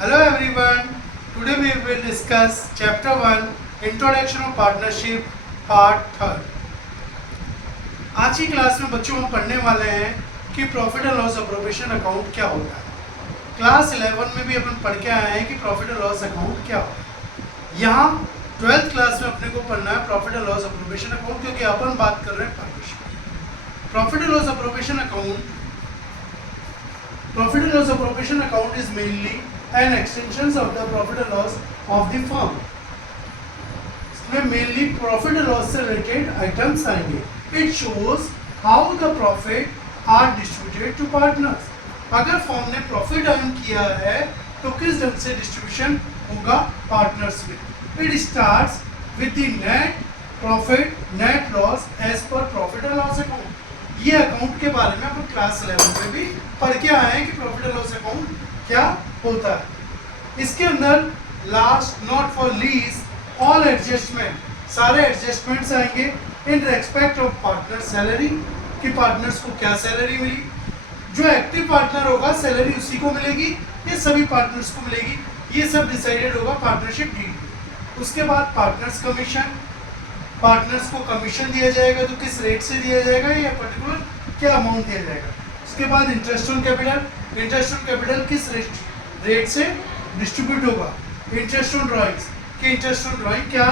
Hello everyone. Today we will discuss chapter 1 Introduction of Partnership part 3. आज की class में बच्चों हम पढ़ने वाले हैं कि profit and loss appropriation account क्या होता है। क्लास 11 में भी अपन पढ़ के आए हैं कि प्रॉफिट एंड लॉस अकाउंट क्या होता है। यहाँ 12th क्लास में अपने को पढ़ना है profit and loss appropriation account, क्योंकि अपन बात कर रहे हैं partnership. Profit and loss appropriation account Profit and loss appropriation account is mainly an extension of the profit and loss of the firm. इसमें mainly profit and loss से related items आएंगे. It shows how the profit are distributed to partners. अगर firm ने profit earn किया है तो किस ढंग से डिस्ट्रीब्यूशन होगा पार्टनर्स में. It starts with the net profit, net loss as per profit and loss account. ये अकाउंट के बारे में अपन क्लास 11 में भी पढ़ के आए हैं कि प्रॉफिट एंड लॉस अकाउंट क्या होता है. इसके अंदर last not for least all adjustment, सारे एडजस्टमेंट्स आएंगे in respect of partner salary, कि पार्टनर्स को क्या सैलरी मिली. जो एक्टिव पार्टनर होगा सैलरी उसी को मिलेगी, ये सभी पार्टनर्स को मिलेगी. ये सब डिसाइडेड होगा पार्टनरशिप डीड. उसके बाद पार्टनर्स कमीशन, पार्टनर्स को कमीशन दिया जाएगा तो किस रेट से दिया जाएगा या पर्टिकुलर क्या अमाउंट दिया जाएगा. उसके बाद interest on capital, interest on capital किस रेट से डिस्ट्रीब्यूट होगा. इंटरेस्ट ऑन ड्राइंग्स कि इंटरेस्ट ऑन ड्राइंग क्या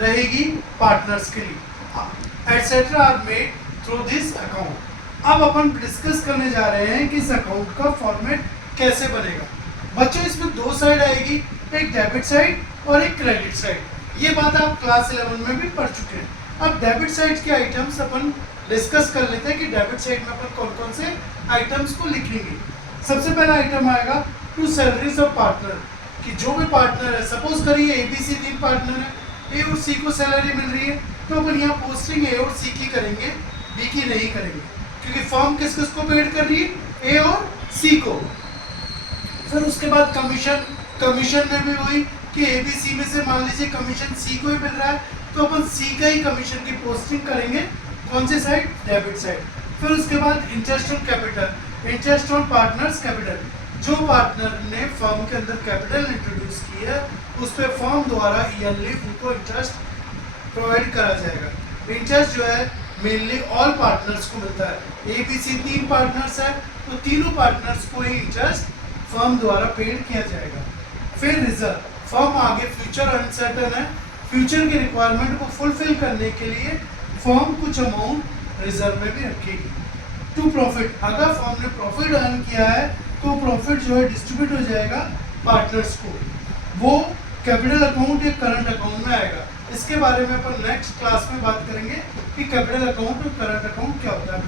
रहेगी पार्टनर्स के लिए, etcetera are made through this account. अब अपन डिस्कस करने जा रहे हैं कि इस अकाउंट का फॉर्मेट कैसे बनेगा. बच्चों इसमें दो साइड आएगी, एक डेबिट साइड और एक क्रेडिट साइड. ये बात आप क्लास 11 में भी पढ़ चुके हैं. अब डेबिट साइड के आइटम्स अपन डिस्कस कर लेते हैं कि डेबिट साइड में अपन कौन कौन से आइटम्स को लिखेंगे. सबसे पहला आइटम आएगा टू सैलरीज ऑफ पार्टनर, कि जो भी पार्टनर है, सपोज करिए ABC 3 पार्टनर है, ए और सी को सैलरी मिल रही है तो अपन यहाँ पोस्टिंग ए और सी की करेंगे, बी की नहीं करेंगे, क्योंकि फर्म किस किस को पेड कर रही है, ए और सी को. फिर उसके बाद कमीशन, कमीशन में भी वही कि ABC में से मान लीजिए कमीशन सी को ही मिल रहा है तो अपन सी का ही कमीशन की पोस्टिंग करेंगे कौन से साइड, डेबिट साइड. फिर उसके बाद interest on capital, interest on partners capital, जो पार्टनर ने फर्म के अंदर कैपिटल इंट्रोड्यूस की है उस पर फर्म द्वारा ईयरली उनको इंटरेस्ट प्रोवाइड करा जाएगा. इंटरेस्ट जो है मेनली ऑल पार्टनर्स को मिलता है. ABC 3 पार्टनर्स है तो तीनों पार्टनर्स को ही इंटरेस्ट फर्म द्वारा पेड किया जाएगा. फिर रिजर्व, फर्म आगे फ्यूचर अनसर्टन है, फ्यूचर की रिक्वायरमेंट को फुलफिल करने के लिए फर्म कुछ अमाउंट रिजर्व में भी रखेगी. टू प्रॉफिट, अगर फर्म ने प्रॉफिट अर्न किया है तो प्रॉफिट जो है डिस्ट्रीब्यूट हो जाएगा पार्टनर्स को. वो कैपिटल अकाउंट या करंट अकाउंट में आएगा. इसके बारे में अपन नेक्स्ट क्लास में बात करेंगे कि कैपिटल अकाउंट और करंट अकाउंट क्या होता है.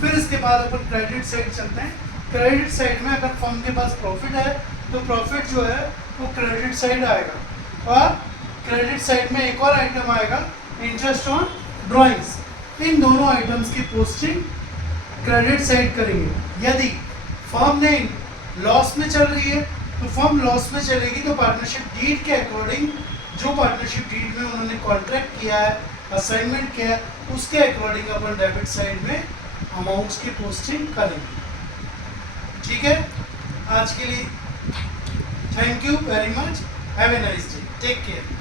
फिर इसके बाद अपन क्रेडिट साइड चलते हैं. क्रेडिट साइड में अगर फर्म के पास प्रॉफिट है तो प्रॉफिट जो है वो क्रेडिट साइड आएगा. और क्रेडिट साइड में एक और आइटम आएगा इंटरेस्ट ऑन ड्राइंग्स. इन दोनों आइटम्स की पोस्टिंग क्रेडिट साइड करेंगे. यदि फर्म ने लॉस में चल रही है तो फर्म लॉस में चलेगी तो पार्टनरशिप डीड के अकॉर्डिंग, जो पार्टनरशिप डीड में उन्होंने कॉन्ट्रैक्ट किया है, असाइनमेंट किया है, उसके अकॉर्डिंग अपन डेबिट साइड में अमाउंट्स की पोस्टिंग करेंगे. ठीक है, आज के लिए thank you very much. Have a nice day. Take care.